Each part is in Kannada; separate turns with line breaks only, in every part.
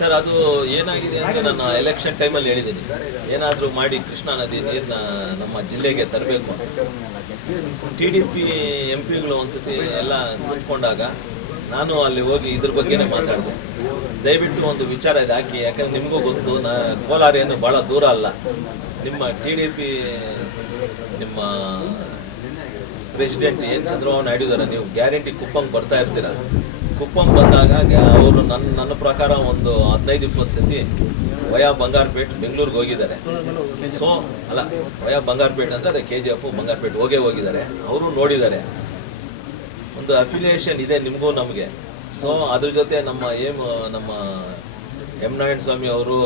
ಸರ್, ಅದು ಏನಾಗಿದೆ ಅಂದ್ರೆ ನಾನು ಎಲೆಕ್ಷನ್ ಟೈಮಲ್ಲಿ ಹೇಳಿದ್ದೀನಿ. ಏನಾದರೂ ಮಾಡಿ ಕೃಷ್ಣಾ ನದಿ ನೀರನ್ನ ನಮ್ಮ ಜಿಲ್ಲೆಗೆ ತರಬೇಕು ಟಿ ಡಿ ಪಿ ಎಂ ಪಿಗಳು ಒಂದ್ಸತಿ ಎಲ್ಲ ಕೂತ್ಕೊಂಡಾಗ ನಾನು ಅಲ್ಲಿ ಹೋಗಿ ಇದ್ರ ಬಗ್ಗೆನೇ ಮಾತಾಡಿದೆ. ದಯವಿಟ್ಟು ಒಂದು ವಿಚಾರ ಇದೆ ಹಾಕಿ, ಯಾಕಂದ್ರೆ ನಿಮಗೂ ಗೊತ್ತು, ನಾ ಕೋಲಾರ ಏನು ಭಾಳ ದೂರ ಅಲ್ಲ. ನಿಮ್ಮ ಟಿ ಡಿ ಪಿ ನಿಮ್ಮ ಪ್ರೆಸಿಡೆಂಟ್ ಏನು ಚಂದ್ರಬಾಬು ನಾಯ್ಡು ಇದ್ದಾರೆ ನೀವು ಗ್ಯಾರಂಟಿ ಕುಪ್ಪಂಗೆ ಬರ್ತಾ ಇರ್ತೀರ? ಕುಪ್ಪಂ ಬಂದಾಗ ಅವರು ನನ್ನ ನನ್ನ ಪ್ರಕಾರ ಒಂದು ಹದಿನೈದು, ಇಪ್ಪತ್ತು ಸತಿ ವಯಾ ಬಂಗಾರಪೇಟ್ ಬೆಂಗಳೂರಿಗೆ ಹೋಗಿದ್ದಾರೆ. ಸೊ ಅಲ್ಲ, ವಯಾ ಬಂಗಾರಪೇಟ್ ಅಂತ ಅದೇ ಕೆ ಜಿ ಎಫ್ ಬಂಗಾರಪೇಟ್ ಹೋಗೇ ಹೋಗಿದ್ದಾರೆ. ಅವರು ನೋಡಿದ್ದಾರೆ. ಒಂದು ಅಫಿಲಿಯೇಷನ್ ಇದೆ ನಿಮಗೂ ನಮಗೆ. ಸೊ ಅದ್ರ ಜೊತೆ ನಮ್ಮ ಏಮ್, ನಮ್ಮ ಎಂ ನಾರಾಯಣ ಸ್ವಾಮಿ ಅವರು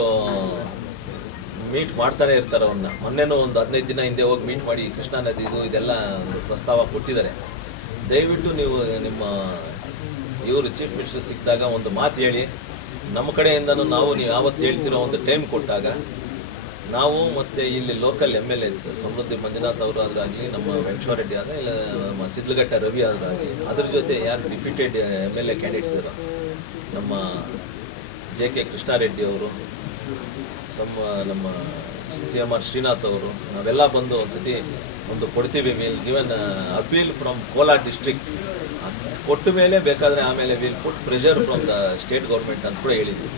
ಮೀಟ್ ಮಾಡ್ತಾನೆ ಇರ್ತಾರೆ ಅವ್ರನ್ನ. ಮೊನ್ನೆನೂ ಒಂದು ಹದಿನೈದು ದಿನ ಹಿಂದೆ ಹೋಗಿ ಮೀಟ್ ಮಾಡಿ ಕೃಷ್ಣಾ ನದಿ ಇದು ಇದೆಲ್ಲ ಒಂದು ಪ್ರಸ್ತಾವ ಕೊಟ್ಟಿದ್ದಾರೆ. ದಯವಿಟ್ಟು ನೀವು ನಿಮ್ಮ ಇವರು ಚೀಫ್ ಮಿನಿಸ್ಟರ್ ಸಿಕ್ಕಿದಾಗ ಒಂದು ಮಾತು ಹೇಳಿ, ನಮ್ಮ ಕಡೆಯಿಂದನೂ ನಾವು ನೀವು ಯಾವತ್ತು ಹೇಳ್ತಿರೋ ಒಂದು ಟೈಮ್ ಕೊಟ್ಟಾಗ, ನಾವು ಮತ್ತೆ ಇಲ್ಲಿ local M L S Samruddhi Manjunath ಅವರು ಆದ್ರಾಗಲಿ, ನಮ್ಮ ವೆಂಕಟರೆಡ್ಡಿ ಆದರೆ, ಇಲ್ಲ ನಮ್ಮ ಸಿದ್ಲಘಟ್ಟ ರವಿ ಆದ್ರಾಗಲಿ, ಅದ್ರ ಜೊತೆ ಯಾರು deputed M L A candidates ಇರೋ ನಮ್ಮ ಜೆ ಕೆ ಕೃಷ್ಣಾರೆಡ್ಡಿ ಅವರು, ಸಮ, ನಮ್ಮ ಸಿ ಎಂ ಆರ್ ಶ್ರೀನಾಥ್ ಅವರು, ನಾವೆಲ್ಲ ಬಂದು ಒಂದು ಸತಿ ಒಂದು ಕೊಡ್ತೀವಿ meal given appeal from Kolar district ಕೊಟ್ಟ ಮೇಲೆ ಬೇಕಾದರೆ ಆಮೇಲೆ will put pressure from the state government ಅಂತ ಕೂಡ ಹೇಳಿದ್ವಿ.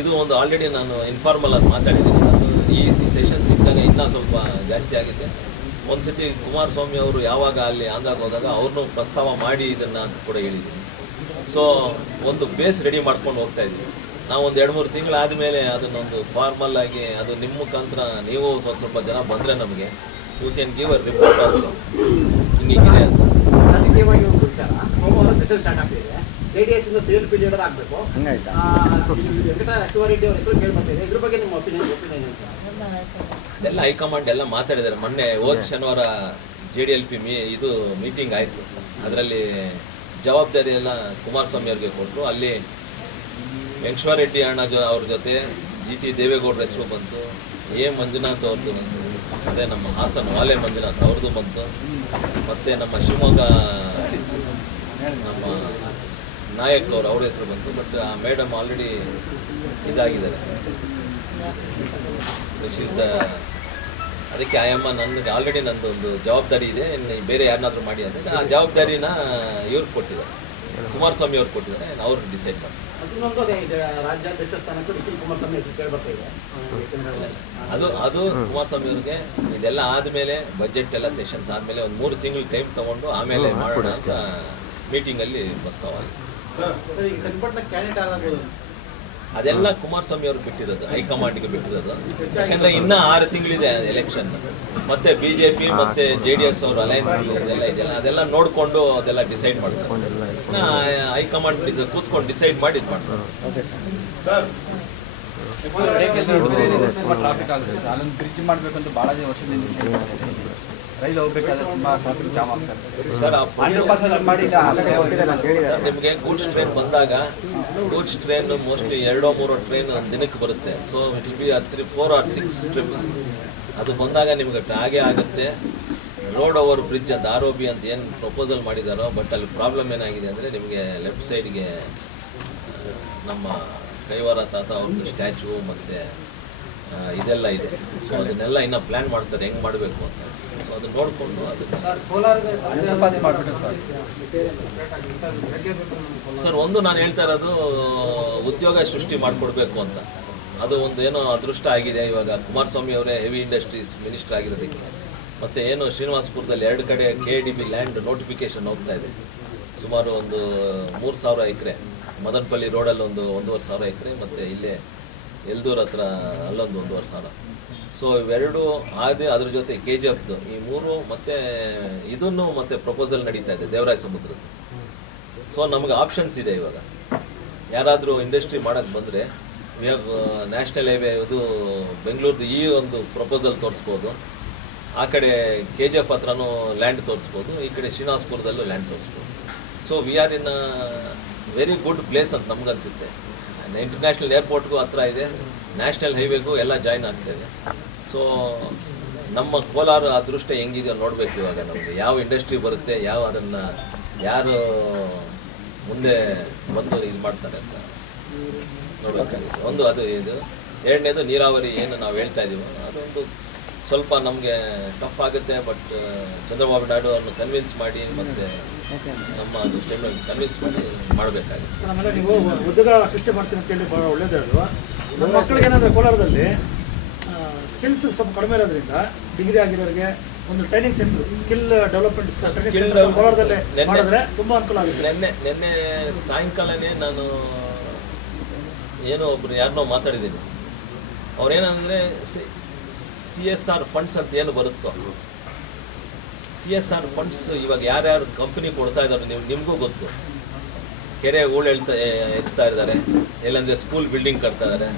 ಇದು ಒಂದು ಆಲ್ರೆಡಿ ನಾನು ಇನ್ಫಾರ್ಮಲ್ ಆಗಿ ಮಾತಾಡಿದ್ದೀನಿ. ನಾನು ಈ ಸಿ ಸೆಷನ್ ಸಿಕ್ಕಾಗ ಇನ್ನೂ ಸ್ವಲ್ಪ ಜಾಸ್ತಿ ಆಗಿದೆ ಒಂದ್ಸತಿ ಕುಮಾರಸ್ವಾಮಿ ಅವರು ಯಾವಾಗ ಅಲ್ಲಿ ಆಂಧ್ರಕ್ಕೆ ಹೋದಾಗ ಅವ್ರನ್ನೂ ಪ್ರಸ್ತಾವ ಮಾಡಿ ಇದನ್ನು ಅಂತ ಕೂಡ ಹೇಳಿದ್ದೀನಿ ಸೊ ಒಂದು ಬೇಸ್ ರೆಡಿ ಮಾಡ್ಕೊಂಡು ಹೋಗ್ತಾ ಇದ್ದೀವಿ ನಾವು ಒಂದು ಎರಡು ಮೂರು ತಿಂಗಳಾದ ಮೇಲೆ ಅದನ್ನೊಂದು ಫಾರ್ಮಲ್ ಆಗಿ ಅದು ನಿಮ್ಮ ಮುಖಾಂತರ ನೀವು ಸ್ವಲ್ಪ ಸ್ವಲ್ಪ ಜನ ಬಂದರೆ ನಮಗೆ you can give a report also ಹಿಂಗಿದೆ ಅಂತ.
ಒಂದು ವಿಚಾರ ಸೋಮವಾರ ಸೆಷನ್ ಸ್ಟಾರ್ಟ್ ಆಗ್ತಿದೆ. ಜೆ ಡಿ ಎಸ್ ಇಂದ ಸಿವಿಲ್ ಪಿ ಆಗಬೇಕು ಆಗಬೇಕು ವೆಂಕಟ ಶಿವಾರೆಡ್ಡಿ ಅವ್ರ ಹೆಸರು ಕೇಳ್ಬರ್ತಿದೆ. ಇದ್ರ ಬಗ್ಗೆ ನಿಮ್ಮ ಒಪಿನಿಯನ್ ಒಪಿನಿಯನ್ ಏನು ಸರ್?
ಎಲ್ಲ ಹೈಕಮಾಂಡ್ ಎಲ್ಲ ಮಾತಾಡಿದ್ದಾರೆ. ಮೊನ್ನೆ ಹೋದ ಶನಿವಾರ ಜೆ ಡಿ ಎಲ್ ಪಿ ಮೀ ಇದು ಮೀಟಿಂಗ್ ಆಯಿತು. ಅದರಲ್ಲಿ ಜವಾಬ್ದಾರಿ ಎಲ್ಲ ಕುಮಾರಸ್ವಾಮಿ ಅವ್ರಿಗೆ ಕೊಟ್ಟರು ಅಲ್ಲಿ ವೆಂಕಟರೆಡ್ಡಿ ಅಣ್ಣ ಜೊ ಅವ್ರ ಜೊತೆ ಜಿ ಟಿ ದೇವೇಗೌಡರ ಹೆಸರು ಬಂತು. ಎ ಮಂಜುನಾಥ್ ಅವ್ರದ್ದು ಮತ್ತು ನಮ್ಮ ಹಾಸನ ವಾಲೆ ಮಂಜುನಾಥ್ ಅವ್ರದ್ದು ಬಂತು. ಮತ್ತೆ ನಮ್ಮ ಶಿವಮೊಗ್ಗ ನಮ್ಮ ನಾಯಕ್ ಅವರು ಅವ್ರ ಹೆಸರು ಬಂತು. ಬಟ್ ಆ ಮೇಡಮ್ ಆಲ್ರೆಡಿ ಇದಾಗಿದ್ದಾರೆ. ಶೀಸ್ ಅದಕ್ಕೆ ಆಯಮ್ಮ ನನಗೆ ಆಲ್ರೆಡಿ ನಂದು ಒಂದು ಜವಾಬ್ದಾರಿ ಇದೆ. ಇನ್ನು ಬೇರೆ ಯಾರನ್ನಾದರೂ ಮಾಡಿ ಅಂತ. ಆ ಜವಾಬ್ದಾರಿನ ಇವ್ರಿಗೆ ಕೊಟ್ಟಿದ್ದಾರೆ. ಕುಮಾರಸ್ವಾಮಿ ಅವ್ರು ಕೊಟ್ಟಿದ್ದಾರೆ. ಅವ್ರು ಡಿಸೈಡ್ ಮಾಡಿ
ಇನ್ನೊಂದು ಅದೇ ಈಗ ರಾಜ್ಯಾಧ್ಯಕ್ಷ ಸ್ಥಾನಕ್ಕೆ ನಿಖಿಲ್ ಕುಮಾರಸ್ವಾಮಿ ಹೆಸರು ಕೇಳ್ಬರ್ತಾ ಇದೆ
ಅದು ಅದು ಕುಮಾರಸ್ವಾಮಿ ಅವ್ರಿಗೆ ಇದೆಲ್ಲ ಆದಮೇಲೆ ಬಜೆಟ್ ಎಲ್ಲ ಸೆಷನ್ಸ್ ಆದಮೇಲೆ ಒಂದು ಮೂರು ತಿಂಗಳು ಟೈಮ್ ತಗೊಂಡು ಆಮೇಲೆ ಮಾಡೋಣ ಅಂತ ಮೀಟಿಂಗಲ್ಲಿ ಪ್ರಸ್ತಾವ ಆಗಿದೆ
ಸರ್, ಈಗ ಚನ್ನಪಟ್ಟಣ ಕ್ಯಾಂಡಿಡೇಟ್ ಆದಾಗ
ಅದೆಲ್ಲ ಕುಮಾರಸ್ವಾಮಿ ಅವ್ರಿಗೆ ಬಿಟ್ಟಿರೋದು, ಹೈಕಮಾಂಡ್ಗೆ ಬಿಟ್ಟಿರೋದು. ಯಾಕಂದ್ರೆ ಇನ್ನ ಆರು ತಿಂಗಳಿದೆ ಎಲೆಕ್ಷನ್. ಮತ್ತೆ ಬಿಜೆಪಿ, ಮತ್ತೆ ಜೆ ಡಿ ಎಸ್ ಅವರು ಅಲಯನ್ಸ್ ಅದೆಲ್ಲ ಇದೆಲ್ಲ ಅದೆಲ್ಲ ನೋಡ್ಕೊಂಡು ಅದೆಲ್ಲ ಡಿಸೈಡ್ ಮಾಡ್ತಾರೆ. ಹೈಕಮಾಂಡ್ ಕೂತ್ಕೊಂಡು ಡಿಸೈಡ್ ಮಾಡಿ ಇದು ಮಾಡ್ತಾರೆ
ಟ್ರಾಫಿಕ್ ಆಗುತ್ತೆ. ಅಲ್ಲೊಂದು ಬ್ರಿಡ್ಜ್ ಮಾಡ್ಬೇಕಂತ ಬಹಳ ವರ್ಷದಿಂದ. ರೈಲು ಹೋಗ್ಬೇಕಾದ್ರೆ ತುಂಬಾ ಟ್ರಾಫಿಕ್ ಜಾಮ್ ಆಗ್ತದೆ
ನಿಮಗೆ ಗೂಡ್ಸ್ ಟ್ರೈನ್ ಬಂದಾಗ ಗೂಡ್ಸ್ ಟ್ರೈನ್ ಮೋಸ್ಟ್ಲಿ ಎರಡೋ ಮೂರೋ ಟ್ರೈನ್ ದಿನಕ್ಕೆ ಬರುತ್ತೆ. So it will be three four or six trips ಅದು ಬಂದಾಗ ನಿಮ್ಗೆ ಹಾಗೆ ಆಗುತ್ತೆ. ರೋಡ್ ಓವರ್ ಬ್ರಿಡ್ಜ್ ಅಂತ ಆರ್ ಒ ಬಿ ಅಂತ ಏನು ಪ್ರಪೋಸಲ್ ಮಾಡಿದಾರೋ ಬಟ್ ಅಲ್ಲಿ ಪ್ರಾಬ್ಲಮ್ ಏನಾಗಿದೆ ಅಂದರೆ ನಿಮಗೆ ಲೆಫ್ಟ್ ಸೈಡ್ಗೆ ನಮ್ಮ ಕೈವಾರ ತಾತ ಅವ್ರದ್ದು ಸ್ಟ್ಯಾಚು ಮತ್ತು ಇದೆಲ್ಲ ಇದೆ. ಸೊ ಅದನ್ನೆಲ್ಲ ಇನ್ನೂ ಪ್ಲ್ಯಾನ್ ಮಾಡ್ತಾರೆ ಹೆಂಗೆ ಮಾಡಬೇಕು ಅಂತ. ಸೊ ಅದನ್ನ ನೋಡಿಕೊಂಡು ಅದು
ಅಂಡರ್ ಪಾಸ್ ಮಾಡ್ಬಿಟ್ಟು ಸರ್
ಸರ್ ಒಂದು ನಾನು ಹೇಳ್ತಾ ಇರೋದು ಉದ್ಯೋಗ ಸೃಷ್ಟಿ ಮಾಡಿಕೊಡ್ಬೇಕು ಅಂತ. ಅದು ಒಂದು ಏನೋ ಅದೃಷ್ಟ ಆಗಿದೆ ಇವಾಗ. ಕುಮಾರಸ್ವಾಮಿ ಅವರೇ ಹೆವಿ ಇಂಡಸ್ಟ್ರೀಸ್ ಮಿನಿಸ್ಟರ್ ಆಗಿರೋದಕ್ಕೆ. ಮತ್ತು ಏನು ಶ್ರೀನಿವಾಸಪುರದಲ್ಲಿ ಎರಡು ಕಡೆ K D B land notification ಹೋಗ್ತಾ ಇದೆ. ಸುಮಾರು ಒಂದು ಮೂರು ಸಾವಿರ ಎಕರೆ. ಮದನಪಲ್ಲಿ ರೋಡಲ್ಲಿ ಒಂದು ಒಂದೂವರೆ ಸಾವಿರ ಎಕರೆ ಮತ್ತು ಇಲ್ಲೇ ಎಲ್ದೂರ್ ಹತ್ರ ಅಲ್ಲೊಂದು ಒಂದೂವರೆ ಸಾವಿರ. ಸೊ ಇವೆರಡು ಆದಿ ಅದ್ರ ಜೊತೆ ಕೆ ಜಿ ಎಫ್ದು ಈ ಮೂರು ಮತ್ತೆ ಇದನ್ನು ಮತ್ತೆ ಪ್ರಪೋಸಲ್ ನಡೀತಾ ಇದೆ ದೇವರಾಯ ಸಮುದ್ರದ್ದು. ಸೊ ನಮಗೆ ಆಪ್ಷನ್ಸ್ ಇದೆ ಇವಾಗ. ಯಾರಾದರೂ ಇಂಡಸ್ಟ್ರಿ ಮಾಡೋಕ್ಕೆ ಬಂದರೆ ವಿ ನ್ಯಾಷನಲ್ ಹೈವೇ ಇದು ಬೆಂಗಳೂರ್ದು ಈ ಒಂದು ಪ್ರಪೋಸಲ್ ತೋರಿಸ್ಬೋದು. ಆ ಕಡೆ ಕೆ ಜಿ ಎಫ್ ಹತ್ರನೂ ಲ್ಯಾಂಡ್ ತೋರಿಸ್ಬೋದು. ಈ ಕಡೆ ಶ್ರೀನಿವಾಸ್ಪುರದಲ್ಲೂ land ತೋರಿಸ್ಬೋದು. So we are in very good place ಅಂತ ನಮ್ಗನ್ಸುತ್ತೆ. ಇಂಟರ್ನ್ಯಾಷನಲ್ ಏರ್ಪೋರ್ಟ್ಗೂ ಹತ್ರ ಇದೆ. ನ್ಯಾಷನಲ್ ಹೈವೇಗೂ ಎಲ್ಲ ಜಾಯ್ನ್ ಆಗ್ತಾ ಇದೆ. ಸೊ ನಮ್ಮ ಕೋಲಾರ ಅದೃಷ್ಟ ಹೆಂಗಿದೆಯೋ ನೋಡಬೇಕು ಇವಾಗ ನಮಗೆ. ಯಾವ ಇಂಡಸ್ಟ್ರಿ ಬರುತ್ತೆ, ಯಾವ ಅದನ್ನು, ಯಾರು ಮುಂದೆ ಬಂದು ಇದು ಮಾಡ್ತಾರೆ ಅಂತ ನೋಡಬೇಕಾಗಿದೆ ಒಂದು ಅದು ಇದು. ಎರಡನೇದು ನೀರಾವರಿ ಏನು ನಾವು ಹೇಳ್ತಾ ಇದ್ದೀವೋ ಅದೊಂದು ಸ್ವಲ್ಪ ನಮಗೆ ಟಫ್ ಆಗುತ್ತೆ ಬಟ್ ಚಂದ್ರಬಾಬು ನಾಯ್ಡು ಅವ್ರನ್ನ ಕನ್ವಿನ್ಸ್ ಮಾಡಿ ಮತ್ತೆ ನಮ್ಮ ಅದು ಕನ್ವಿನ್ಸ್ ಮಾಡಿ ಮಾಡಬೇಕಾಗುತ್ತೆ.
ಆಮೇಲೆ ನೀವು ಉದ್ಯೋಗ ಸೃಷ್ಟಿ ಮಾಡ್ತೀನಿ ಅಂತ ಹೇಳಿ ಬಹಳ ಒಳ್ಳೇದೇ ಅಲ್ವಾ ನಮ್ಮ ಮಕ್ಕಳಿಗೆ ಏನಂದ್ರೆ ಕೋಲಾರದಲ್ಲಿ ಸ್ಕಿಲ್ಸ್ ಸ್ವಲ್ಪ ಕಡಿಮೆ ಇರೋದ್ರಿಂದ ಡಿಗ್ರಿ ಆಗಿರೋರಿಗೆ ಒಂದು training centre skill development
skill
ಕೋಲಾರದಲ್ಲಿ ಮಾಡಿದ್ರೆ ತುಂಬಾ ಅನುಕೂಲ ಆಗುತ್ತೆ.
ನಿನ್ನೆ ನಿನ್ನೆ ಸಾಯಂಕಾಲನೇ ನಾನು ಏನೋ ಒಬ್ರು ಯಾರನ್ನೋ ಮಾತಾಡಿದ್ದೀನಿ. ಅವ್ರೇನಂದ್ರೆ ಸಿ ಎಸ್ ಆರ್ ಫಂಡ್ಸ್ ಅಂತ ಏನು ಬರುತ್ತೋ? ಸಿ ಎಸ್ ಆರ್ ಫಂಡ್ಸ್ ಇವಾಗ ಯಾರ್ಯಾರು ಕಂಪ್ನಿ ಕೊಡ್ತಾ ಇದ್ದಾರೆ ನೀವು ನಿಮಗೂ ಗೊತ್ತು. ಕೆರೆ ಹೂಳು ಹೇಳ್ತಾ ಇದ್ದಾರೆ. ಎಲ್ಲಂದ್ರೆ ಸ್ಕೂಲ್ ಬಿಲ್ಡಿಂಗ್ ಕಟ್ತಾ ಇದ್ದಾರೆ.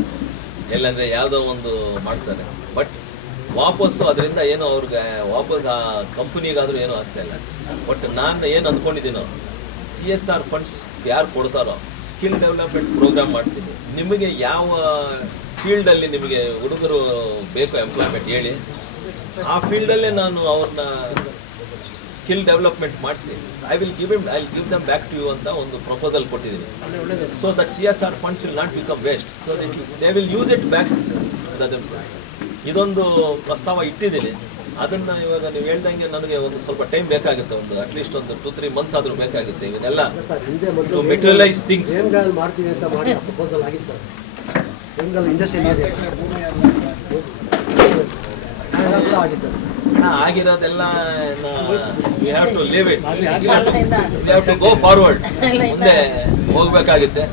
ಎಲ್ಲಂದ್ರೆ ಯಾವುದೋ ಒಂದು ಮಾಡ್ತಾರೆ. ಬಟ್ ವಾಪಸ್ಸು ಅದರಿಂದ ಏನು ಅವ್ರಿಗೆ, ವಾಪಸ್ ಆ ಕಂಪ್ನಿಗಾದರೂ ಏನೂ ಇಲ್ಲ. ಬಟ್ ನಾನು ಏನು ಅಂದ್ಕೊಂಡಿದ್ದೀನೋ ಸಿ ಎಸ್ ಆರ್ ಫಂಡ್ಸ್ ಯಾರು ಕೊಡ್ತಾರೋ ಸ್ಕಿಲ್ ಡೆವಲಪ್ಮೆಂಟ್ ಪ್ರೋಗ್ರಾಮ್ ಮಾಡ್ತೀನಿ. ನಿಮಗೆ ಯಾವ ಫೀಲ್ಡಲ್ಲಿ ನಿಮಗೆ ಹುಡುಗರು ಬೇಕು ಎಂಪ್ಲಾಯ್ಮೆಂಟ್ ಹೇಳಿ ಆ ಫೀಲ್ಡಲ್ಲೇ ನಾನು ಅವ್ರನ್ನ ಸ್ಕಿಲ್ ಡೆವಲಪ್ಮೆಂಟ್ ಮಾಡಿಸಿ I will give him I give them back to you ಅಂತ ಒಂದು ಪ್ರಪೋಸಲ್ ಕೊಟ್ಟಿದ್ದೀನಿ. So that C S R funds will not become waste so they will use it back ಇದೊಂದು ಪ್ರಸ್ತಾವ ಇಟ್ಟಿದ್ದೀನಿ. ಅದನ್ನ ಇವಾಗ ನೀವು ಹೇಳ್ದಂಗೆ ನನಗೆ ಒಂದು ಸ್ವಲ್ಪ ಟೈಮ್ ಬೇಕಾಗುತ್ತೆ. ಒಂದು ಅಟ್ಲೀಸ್ಟ್ ಒಂದು ಟೂ ತ್ರೀ ಮಂತ್ಸ್ ಆದರೂ ಬೇಕಾಗುತ್ತೆ. ಇವನ್ನೆಲ್ಲ to materialise things
sir industry
ಆಗಿರೋದೆಲ್ಲ to leave it go forward ಮುಂದೆ ಹೋಗ್ಬೇಕಾಗುತ್ತೆ.